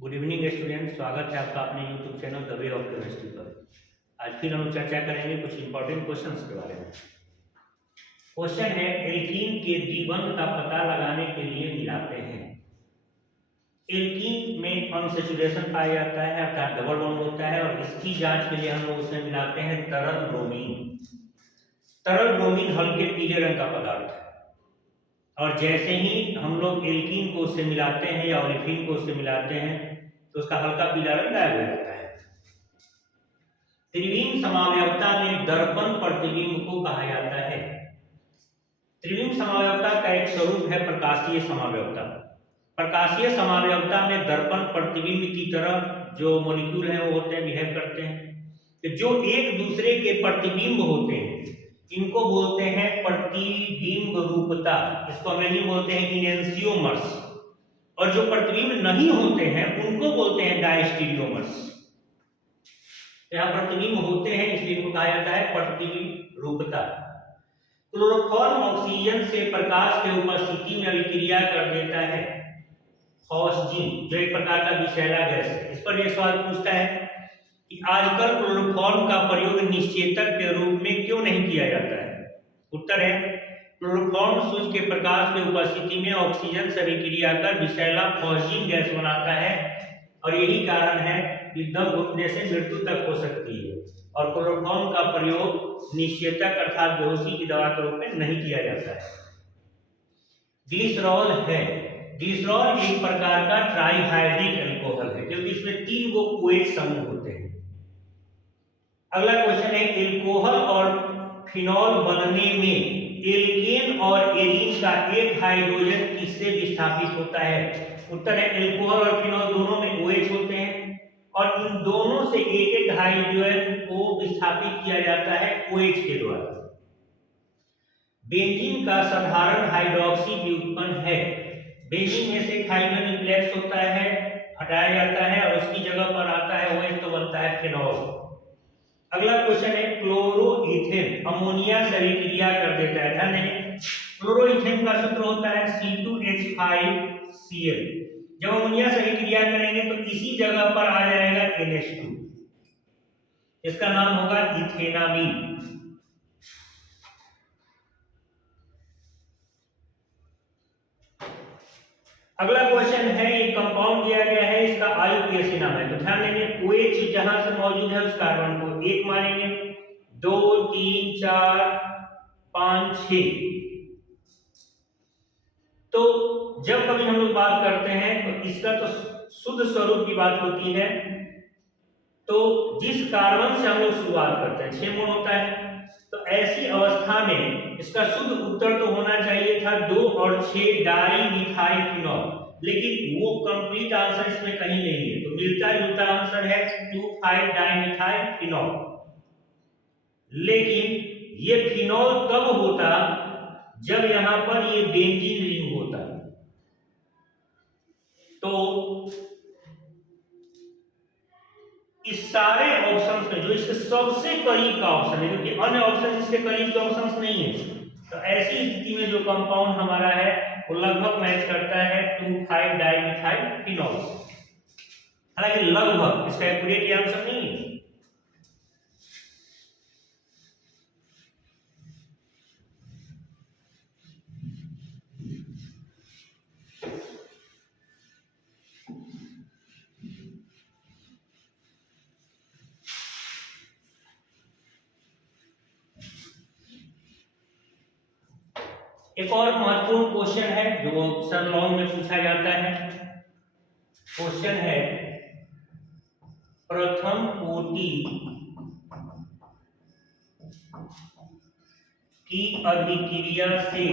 Good evening student, स्वागत है आपका अपने YouTube channel the way of chemistry पर। आज फिर हम चर्चा करेंगे कुछ इंपॉर्टेंट क्वेश्चंस के बारे में। क्वेश्चन है, एल्कीन के द्विबंध का पता लगाने के लिए मिलाते हैं। एल्कीन में अनसैचुरेशन पाया जाता है अर्थात डबल बॉन्ड होता है और इसकी जांच के लिए हम लोग उसमें मिलाते हैं तरल ब्रोमीन। तरल ब्रोमीन हल्के पीले रंग का पदार्थ है और जैसे ही हम लोग एल्कीन को उससे मिलाते हैं या ओलेफिन को उससे मिलाते हैं तो उसका हल्का पीला रंग गायब हो जाता है। त्रिविम समावयवता में दर्पण प्रतिबिंब को कहा जाता है। त्रिविम समावयवता का एक स्वरूप है प्रकाशीय समावयवता। प्रकाशीय समावयवता में दर्पण प्रतिबिंब की तरह जो मॉलिक्यूल हैं वो होते हैं, बिहेव करते हैं। तो जो एक दूसरे के प्रतिबिंब होते हैं इनको बोलते हैं प्रतिबिंब रूपता। इसको अंग्रेजी में बोलते हैं इनेंसियोमर्स। और जो प्रतिबिंब नहीं होते हैं उनको बोलते हैं डायस्टीरियोमर्स। यहाँ प्रतिबिंब होते हैं इसलिए इनको कहा जाता है प्रतिबिंब रूपता। क्लोरोफॉर्म ऑक्सीजन से प्रकाश के उपस्थिति में अभिक्रिया कर देता है। फॉस्जीन जो एक प्रकार का विषैला गैस है। इस पर यह सवाल पूछता है कि आजकल क्लोरोफॉर्म का प्रयोग निश्चेतक के रूप में क्यों नहीं किया जाता है। उत्तर है, क्लोरोफॉर्म सूर्य के प्रकाश की उपस्थिति में ऑक्सीजन से अभिक्रिया कर विषैला फॉस्जीन गैस बनाता है और यही कारण है कि दम घुटने से मृत्यु तक हो सकती है और क्लोरोफॉर्म का प्रयोग निश्चेतक अर्थात बेहोशी की दवा के रूप में नहीं किया जाता है। ग्लिसरॉल है। ग्लिसरॉल एक प्रकार का ट्राइहाइड्रिक अल्कोहल है क्योंकि इसमें 3 गो OH समूह होते हैं। अगला क्वेश्चन है, एल्कोहल और फिनॉल बनने में एल्केन और एरीन का एक हाइड्रोजन किससे विस्थापित होता है। उत्तर है, एल्कोहल और फिनॉल दोनों में OH होते हैं और इन दोनों से एक एक हाइड्रोजन को विस्थापित किया जाता है OH के द्वारा। बेंजीन का साधारण हाइड्रोक्सी व्युत्पन्न है। बेंजीन में से एक हाइड्रोजन न्यूक्लियस होता है, हटाया जाता है और उसकी जगह पर आता है OH तो बनता है फिनॉल। अगला क्वेश्चन है, क्लोरोइथेन अमोनिया से अभिक्रिया कर देता है। ध्यान दें, क्लोरोइथेन का सूत्र होता है C2H5Cl। जब अमोनिया से अभिक्रिया करेंगे तो इसी जगह पर आ जाएगा NH2। इसका नाम होगा इथेनामीन। अगला क्वेश्चन है, ये कंपाउंड दिया गया है, इसका IUPAC नाम है। तो ध्यान देंगे, OH जहां से मौजूद है उस कार्बन को 1 मानेंगे, 2 3 4 5 6। तो जब कभी हम लोग बात करते हैं तो इसका तो शुद्ध स्वरूप की बात होती है। तो जिस कार्बन से हम लोग शुरुआत करते हैं 6 मोल होता है, तो ऐसी अवस्था में इसका शुद्ध उत्तर तो होना चाहिए था 2 और 6 डाई मिथाइल फिनॉल, लेकिन वो कंप्लीट आंसर इसमें कहीं नहीं है। तो मिलता जुलता आंसर है 2,5 डाई मिथाइल फिनॉल। लेकिन ये फिनॉल कब होता, जब यहां पर ये बेंजीन रिंग होता। तो इस सारे ऑप्शंस में जो इसके सबसे करीब का ऑप्शन है, क्योंकि अन्य ऑप्शन इसके करीब के ऑप्शंस नहीं है, तो ऐसी स्थिति में जो कंपाउंड हमारा है वो लगभग मैच करता है 2,5 डाइमिथाइल फिनॉल। हालांकि लगभग, इसका एक्यूरेट आंसर नहीं है। एक और महत्वपूर्ण क्वेश्चन है जो अक्सर लॉन्ग में पूछा जाता है। क्वेश्चन है, प्रथम कोटि की अभिक्रिया से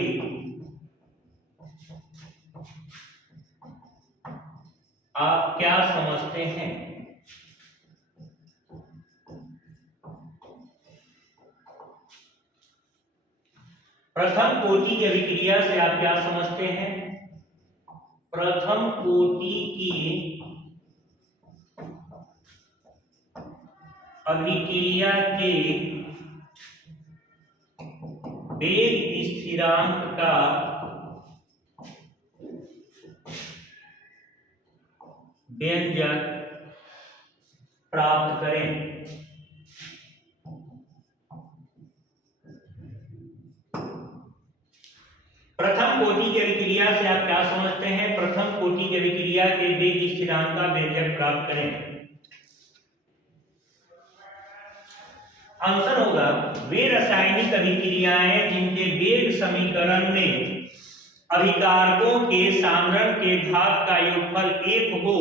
आप क्या समझते हैं। प्रथम कोटि की अभिक्रिया से आप क्या समझते हैं। प्रथम कोटि की अभिक्रिया के वेग स्थिरांक का व्यंजक प्राप्त करें। प्रथम कोटि की अभिक्रिया से आप क्या समझते हैं? प्रथम कोटि की अभिक्रिया के वेग स्थिरांक का व्यंजक प्राप्त करें। आंसर होगा वे रासायनिक अभिक्रियाएं जिनके वेग समीकरण में अभिकारकों के सान्द्रण के घात का योगफल 1 हो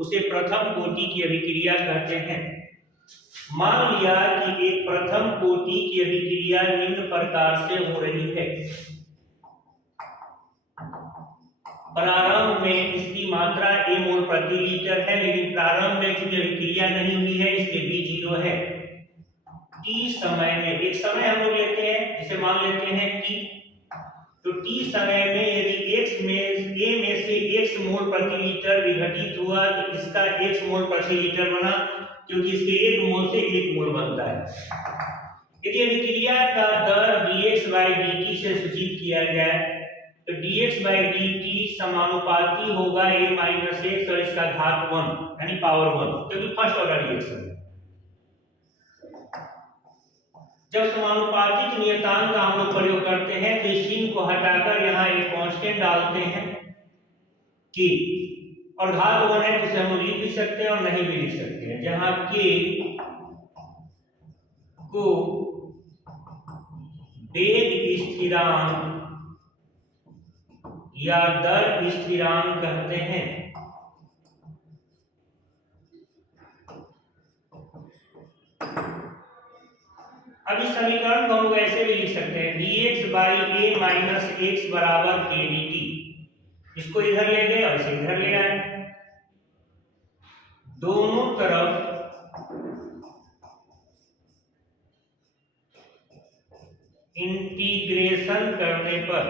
उसे प्रथम कोटि की अभिक्रिया कहते हैं। मान लिया कि एक प्रथम कोटि की अभिक्रिया निम्न प्रकार से हो रही है। प्रारंभ में इसकी मात्रा A मोल प्रति लीटर है, लेकिन प्रारंभ में चूंकि अभिक्रिया नहीं हुई है इसलिए B 0 है। T समय में, एक समय हम लोग लेते हैं जिसे मान लेते हैं T, तो T समय में यदि A में से X मोल प्रति लीटर विघटित हुआ तो इसका X मोल प्रति लीटर बना, क्योंकि इसके 1 मोल से 1 मोल बनता है। यदि अभिक्रिया का दर dx/dt से सूचित किया जाए तो dx/dt समानुपाती होगा A-x और इसका घात 1 यानी पावर 1, क्योंकि फर्स्ट ऑर्डर रिएक्शन है। जब समानुपातिक नियतांक का हम लोग प्रयोग करते हैं तो इस चिन्ह को हटाकर यहाँ एक कांस्टेंट डालते हैं k, और घात 1 है तो इसे हम लिख भी सकते हैं और नहीं भी लिख सकते हैं, जहां k को वेग स्थिरांक या दर स्थिरांक कहते हैं। अब इस समीकरण को हम लोग ऐसे भी लिख सकते हैं dx/A-x बराबर k dt। इसको इधर ले गए और इसे इधर ले आए, दोनों तरफ इंटीग्रेशन करने पर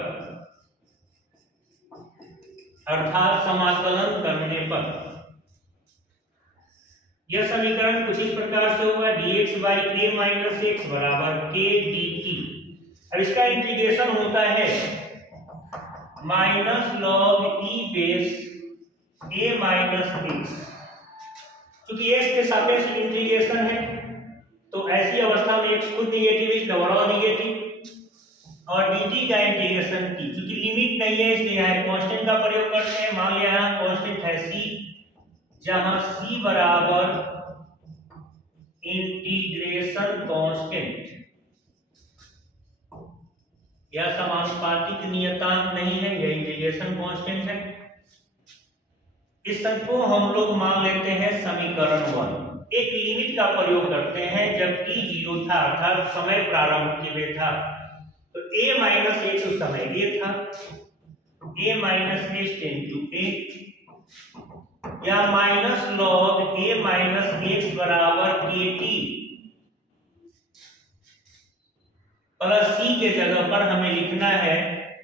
अर्थात समाकलन करने पर यह समीकरण कुछ इस प्रकार से होगा dx/A-x बराबर k dt। अब इसका इंटीग्रेशन होता है -log e बेस A-x, क्योंकि x के सापेक्ष इंटीग्रेशन है तो ऐसी अवस्था में x खुद निगेटिव इज डबल निगेटिव और dt का इंटीग्रेशन t, क्योंकि लिमिट नहीं है इसलिए यहाँ कांस्टेंट का प्रयोग करते हैं। मान लिया यहाँ कांस्टेंट है c, जहां c बराबर इंटीग्रेशन कांस्टेंट या समानुपातिक नियतांक नहीं है, यह इंटीग्रेशन कांस्टेंट है। इस सबको हम लोग मान लेते हैं समीकरण 1। एक लिमिट का प्रयोग करते हैं जब t 0 था अर्थात समय प्रारंभ के में था, तो A-x उस समय ये था, A-x टेंड टू A या -log A-x बराबर kt प्लस c के जगह पर हमें लिखना है,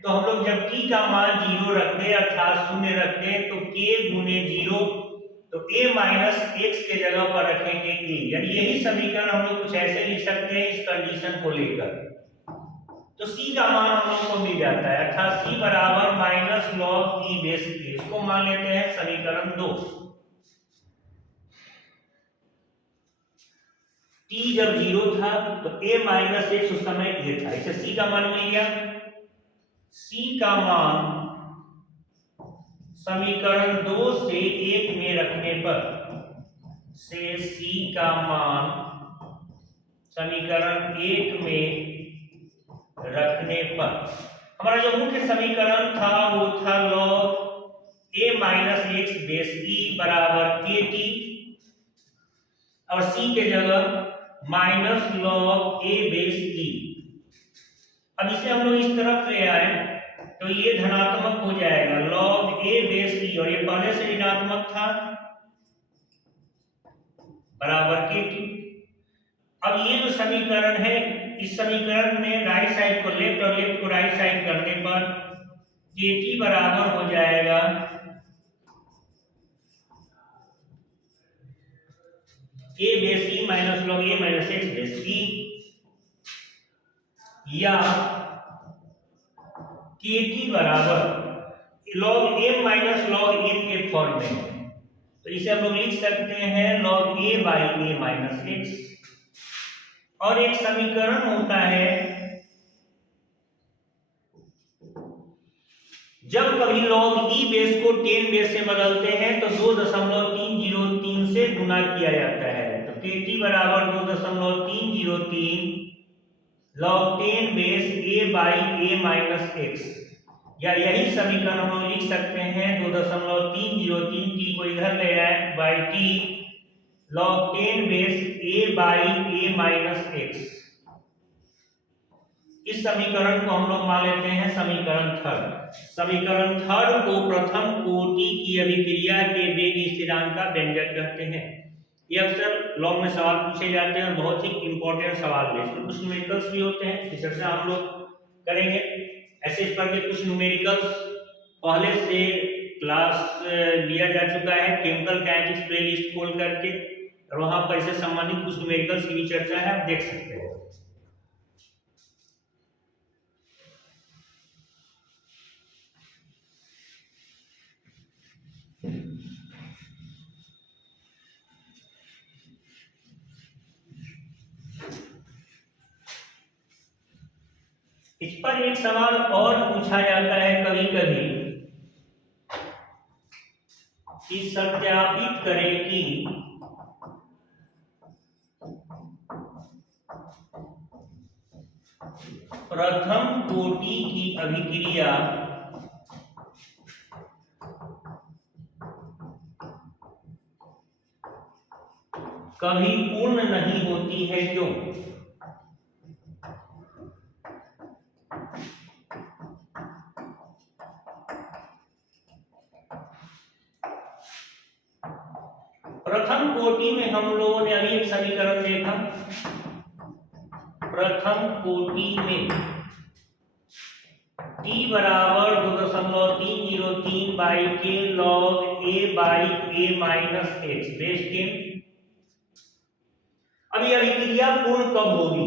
तो हम लोग जब t का मान 0 रखते हैं अर्थात 0 रखते हैं तो k गुने 0, तो A-x के जगह पर रखेंगे a, यानी यही समीकरण हम लोग कुछ ऐसे लिख सकते हैं इस कंडीशन को लेकर। तो c का मान हम लोग को मिल जाता है अर्थात c बराबर -log e बेस a, इसको मान लेते हैं समीकरण 2। t जब 0 था तो A-x उस समय ये था, इसे c का मान मिल गया। c का मान समीकरण 2 से 1 में रखने पर से c का मान समीकरण 1 में रखने पर हमारा जो मुख्य समीकरण था वो था log A-x बेस e बराबर kt और c के जगह -log a बेस e। अब इसे हम लोग इस तरफ ले आए तो ये धनात्मक हो जाएगा log a बेस e, और ये पहले से ऋणात्मक था बराबर kt। अब ये जो समीकरण है इस समीकरण में राइट साइड को लेफ्ट और लेफ्ट को राइट साइड करने पर kt बराबर हो जाएगा a base e -log A-x base e, या kt बराबर log m -log n के फॉर्म में तो इसे हम लोग लिख सकते हैं log a by a minus x. और एक समीकरण होता है, जब कभी log e बेस को 10 बेस से बदलते हैं तो 2.303 से गुना किया जाता है। तो kt बराबर 2.303 log 10 base a by a minus x, या यही समीकरण हम लोग लिख सकते हैं 2.303 t को इधर ले आए by t log 10 base a by a minus x. इस समीकरण को हम लोग मान लेते हैं समीकरण थर्ड। समीकरण थर्ड को प्रथम कोटि की अभिक्रिया के वेग स्थिरांक का व्यंजक कहते हैं। ये अक्सर लॉन्ग में सवाल पूछे जाते हैं, बहुत ही इंपॉर्टेंट सवाल है। इसमें कुछ न्यूमेरिकल्स भी होते हैं, इस चर्चा हम लोग करेंगे। ऐसे इस पर के कुछ न्यूमेरिकल्स पहले से क्लास लिया जा चुका है केमिकल काइनेटिक्स प्लेलिस्ट खोल करके, और वहां पर इससे संबंधित कुछ न्यूमेरिकल्स की भी चर्चा है, आप देख सकते हैं। इस पर एक सवाल और पूछा जाता है कभी कभी कि सत्यापित करें कि प्रथम कोटि की अभिक्रिया कभी पूर्ण नहीं होती है, क्यों? प्रथम कोटि में हम लोगों ने अभी एक समीकरण देखा, प्रथम कोटि में t बराबर 2.303 बाई के log a by a minus x base 10। अब यह अभिक्रिया पूर्ण कब होगी?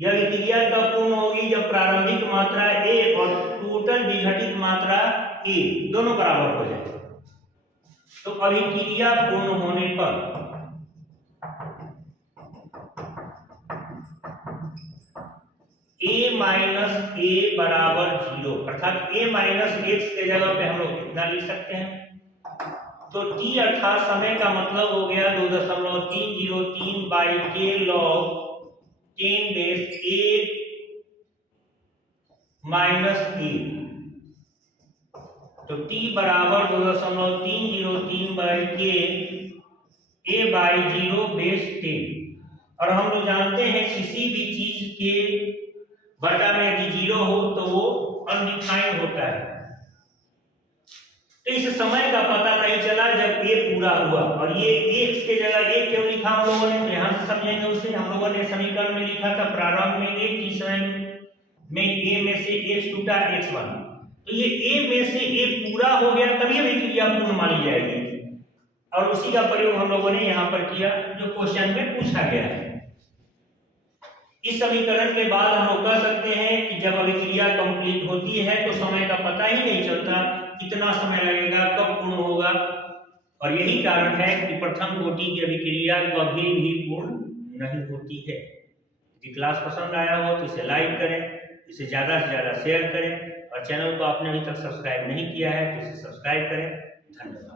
यह अभिक्रिया तब पूर्ण होगी जब प्रारंभिक मात्रा a और टोटल विघटित मात्रा a दोनों बराबर हो जाए। तो अभिक्रिया पूर्ण होने पर a माइनस a बराबर 0, अर्थात a माइनस एक्स के जगह पे हम लोग कितना लिख सकते हैं? तो t अर्थात समय का मतलब हो गया 2.303 बाई के log 10 base a minus a। तो t बराबर 2.303 बाई के a बाई 0 बेस 10। और हम लोग जानते हैं किसी भी चीज के बटा में यदि 0 हो तो वो अनडिफाइंड होता है। तो इस समय का पता नहीं चला जब a पूरा हुआ, और ये x के जगह a क्यों लिखा हम लोगों ने, तो यहां से समझेंगे उसे। हम लोगों ने समीकरण में लिखा था प्रारंभ में a की समय में a में से x टूटा x1, तो ये a में से a पूरा हो गया तभी अभिक्रिया पूर्ण मानी जाएगी। और उसी का प्रयोग हम लोगों ने यहाँ पर किया जो क्वेश्चन में पूछा गया है। इस समीकरण के बाद हम लोग कह सकते हैं कि जब अभिक्रिया कंप्लीट होती है तो समय का पता ही नहीं चलता, कितना समय लगेगा, कब पूर्ण होगा। और यही कारण है कि प्रथम कोटि की अभिक्रिया कभी भी पूर्ण नहीं होती है। यदि क्लास पसंद आया हो तो इसे लाइक करें, इसे ज़्यादा से ज़्यादा शेयर करें, और चैनल को आपने अभी तक सब्सक्राइब नहीं किया है तो इसे सब्सक्राइब करें। धन्यवाद।